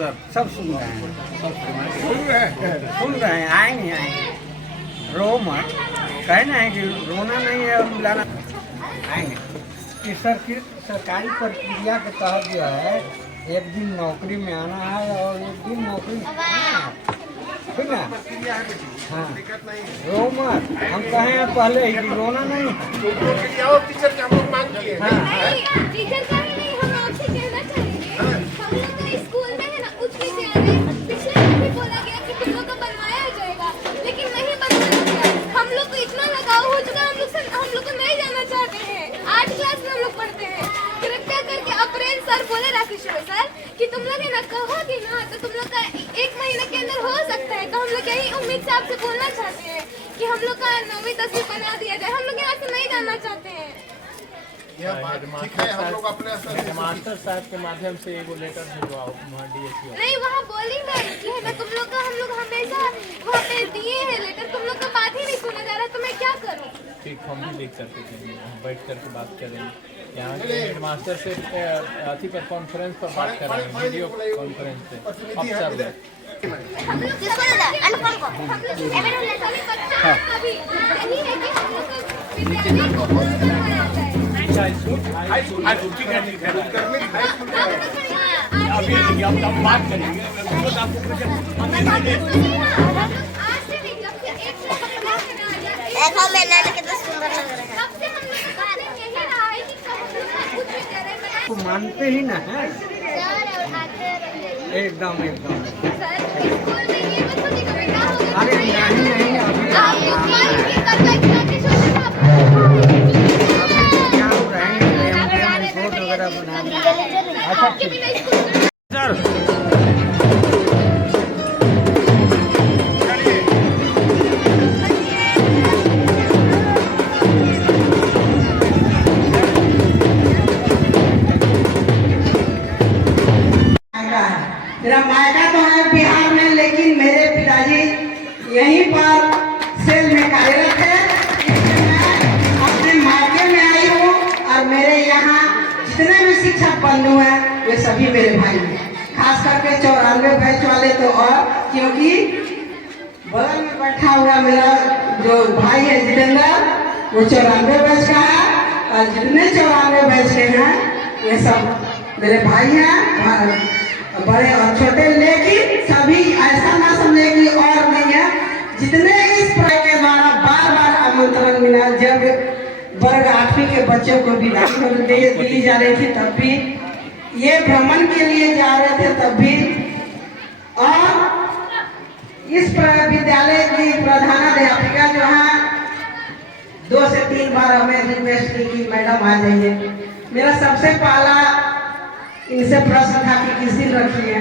Sir सब सुन रहे हैं, सुन रहे हैं, आएंगे रो मत, कहना है कि रोना नहीं है और मिलाना आएंगे। कि सरकारी प्रक्रिया के तहत जो है एक दिन नौकरी में आना है और एक दिन नौकरी ठीक ना। हाँ रो मत, हम कहे हैं पहले ही कि रोना नहीं है। टीचर के हम लोग मांग किए हैं। टीचर का ही नहीं, हम आपसे कहना चाहेंगे हम लोग का स्कूल में है ना उच्च विद्यालय पिछले दिन भी बोला गया कि तुम लोग का बनवाया जाएगा, लेकिन नहीं बनवाया गया। हम लोग को इतना लगाव हो चुका, हम लोग को नहीं जाना चाहते हैं। 8 क्लास में हम लोग पढ़ते हैं। कृपया करके अप्रैल सर बोले राकेश सर कि तुम लोग है ना कहोगे ना तो तुम लोग का 1 महीने के अंदर हो सकता है। तो हम लोग यही उम्मीद से आपसे बोलना चाहते हैं कि हम लोग का 9वीं 10वीं बना दिया जाए। हम लोग यहाँ से नहीं जाना चाहते हैं। यह बात ठीक है, हम लोग अपने स्तर से मास्टर साहब के माध्यम से एगो लेटर भिजवाओ DSO। नहीं वहाँ बोली मैं कि है ना तुम लोग का हम लोग हमेशा वहाँ पे दिए हैं लेटर, तुम लोग का बात ही नहीं सुना जा रहा, तो मैं क्या करूँ। ठीक, हम भी देख सकते हैं, हम बैठ करके बात करेंगे। यहाँ के हेडमास्टर से अथी पर कॉन्फ्रेंस पर बात करेंगे, वीडियो कॉन्फ्रेंस पे अफसर में। हम लोग अभी यही है कि हम लोग का विद्यालय को बनवाया जाए। अभी हम बात करेंगे। देखो मेला कितना सुंदर लग रहा है। तो मानते ही ना है एकदम एकदम। अरे नहीं नहीं अभी क्या हो रहेंगे रिपोर्ट वगैरह बना अच्छा सर। मेरा मायका तो है बिहार में, लेकिन मेरे पिताजी यहीं पर सेल में कार्यरत है। मैं अपने मायके में आई हूँ और मेरे यहाँ जितने भी शिक्षक बंधु हैं वे सभी मेरे भाई हैं, खास करके 94 बैच वाले तो और, क्योंकि बगल में बैठा हुआ मेरा जो भाई है जितेंद्र वो 94 बैच का है और जितने 94 बैच के हैं ये सब मेरे भाई हैं, बड़े और छोटे। लेकिन सभी ऐसा ना समझे कि और नहीं है। जितने इस पढ़ाई के द्वारा बार बार आमंत्रण मिला, जब वर्ग 8वीं के बच्चों को विदाई दी जा रही थी तब भी, ये भ्रमण के लिए जा रहे थे तब भी, और इस विद्यालय की प्रधानाध्यापिका जो है 2 से 3 बार हमें रिक्वेस्ट की कि मैडम आ जाइए। मेरा सबसे पहला इनसे प्रश्न था कि किस दिन रखी है,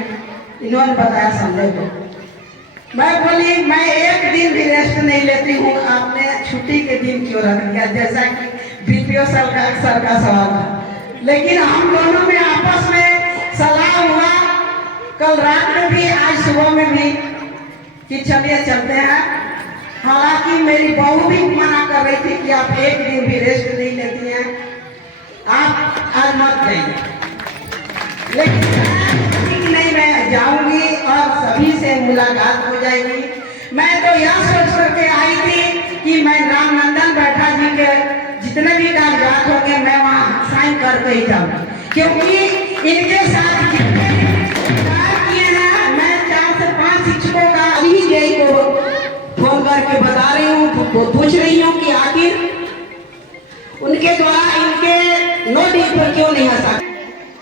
इन्होंने बताया संडे को। मैं बोली मैं एक दिन भी रेस्ट नहीं लेती हूँ, आपने छुट्टी के दिन क्यों रख दिया, जैसा कि BPO सर का सवाल था। लेकिन हम दोनों में आपस में सलाह हुआ, कल रात में भी आज सुबह में भी, कि चलिए चलते हैं। हालांकि मेरी बहू भी मना कर रही थी कि आप एक दिन भी रेस्ट नहीं लेती हैं, आप आज मत जाइए। लेकिन नहीं, मैं जाऊंगी और सभी से मुलाकात हो जाएगी। मैं तो यह सोच करके आई थी कि मैं रामनंदन बैठा जी के जितने भी कागजात होंगे मैं वहाँ साइन करके ही जाऊंगी, क्योंकि इनके साथ जितने किए हैं, मैं 4 से 5 शिक्षकों का अभी यही को फोन करके बता रही हूँ, पूछ रही हूँ कि आखिर उनके द्वारा इनके नोटिस पर क्यों नहीं हंसा।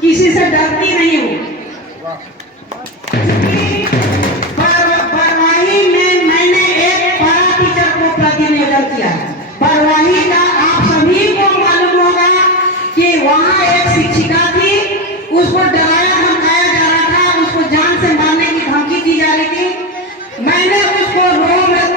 किसी से डरती नहीं हूँ। बरवाही में मैंने एक पैरा टीचर को प्रतिनिधित्व किया है। बरवाही का आप सभी को मालूम होगा कि वहाँ एक शिक्षिका थी, उसको डराया धमकाया जा रहा था, उसको जान से मारने की धमकी दी जा रही थी। मैंने उसको रो में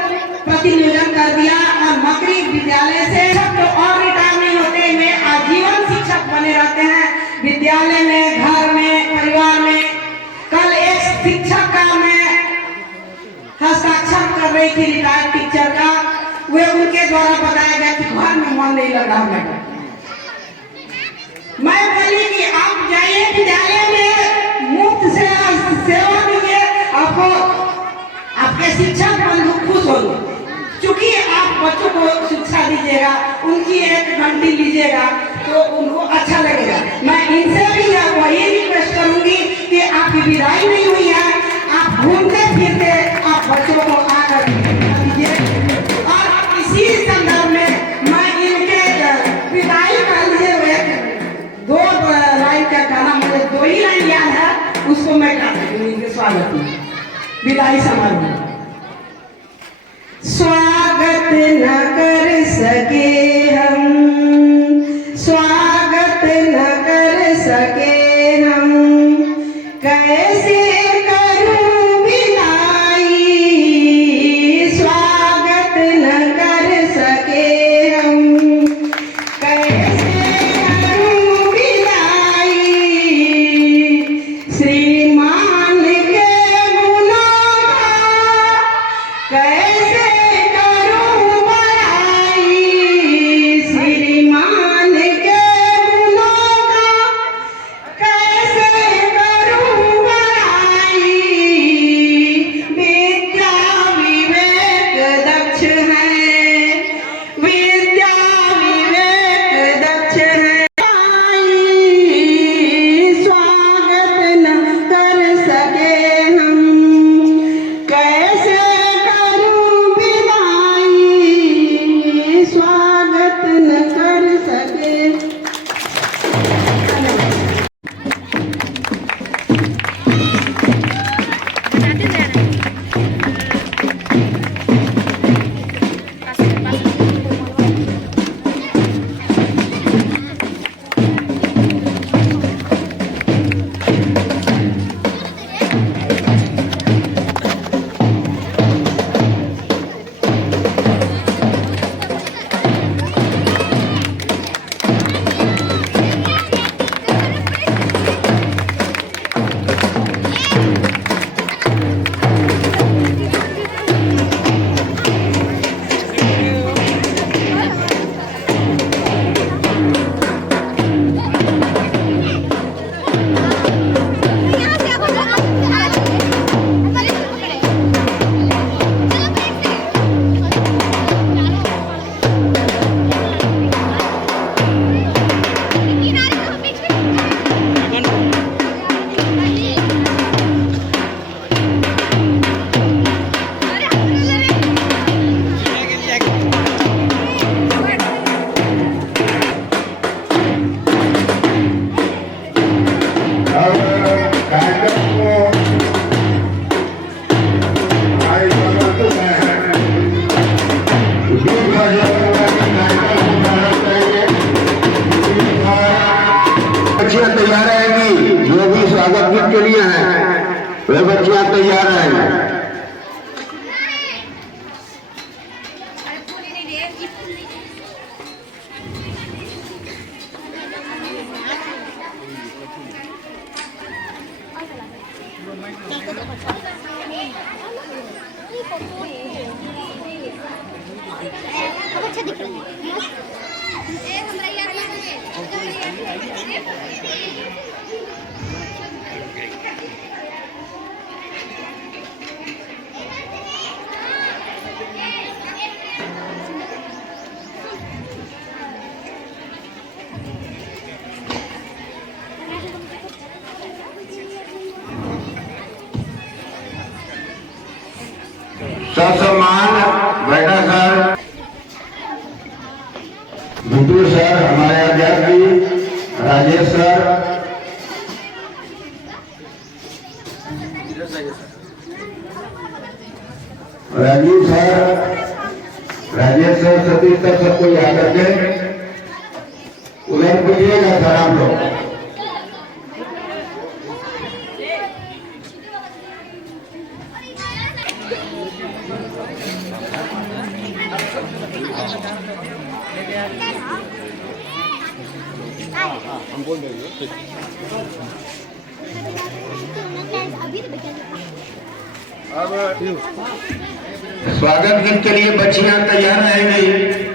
प्रतिनिधित्व कर दिया और मकरी विद्यालय से तो और रिटायर नहीं होते, वे आजीवन शिक्षक बने रहते हैं विद्यालय में, घर में, परिवार में। कल एक शिक्षक का मैं हस्ताक्षर कर रही थी रिटायर्ड टीचर का, वे उनके द्वारा बताया गया कि घर में मन नहीं लग रहा मैडम। मैं बोली कि आप जाइए विद्यालय में, मुफ्त से सेवा शिक्षक बंधु खुश होंगे। चूंकि आप बच्चों को शिक्षा दीजिएगा, उनकी एक घंटी लीजिएगा तो उनको अच्छा लगेगा। मैं इनसे भी वही रिक्वेस्ट करूंगी कि आपकी विदाई नहीं हुई है, आप घूमते फिरते आप बच्चों को आकर दीजिए। और इसी संदर्भ में मैं इनके विदाई कर लिए हुए 2 लाइन का गाना, मुझे 2 ही लाइन याद है, उसको मैं गा दूंगी इनके स्वागत में, विदाई समारोह में। स्वागत न कर सके हम, स्वागत न कर सके हम, कैसे करूं विदाई, स्वागत न कर सके हम, कैसे करूं विदाई, श्रीमान के गुणों का कैसे करूं बड़ाई, श्रीमान के गुणों का कैसे करूं बड़ाई, विद्या विवेक दक्ष है, विद्या विवेक दक्ष है, स्वागत न कर सके हम, कैसे करूं विदाई, स्वागत न कर सके। यहाँ से आप लोग आ जाइए, बच्चियां तैयार रहेंगी, जो भी स्वागत गीत के लिए हैं वे बच्चियां तैयार रहेंगी। अब अच्छा दिख रहा है। हमरा यार लगे ससम्मान बेटा सर, गुड्डू सर, हमारे अध्यक्ष जी Rajesh sir, Rajiv sir, Rajesh sir, Satish sir, सबको याद करके उधर पूछिएगा सर आप लोग। हम बोल देंगे। स्वागत गीत के लिए बच्चियां तैयार रहेंगी।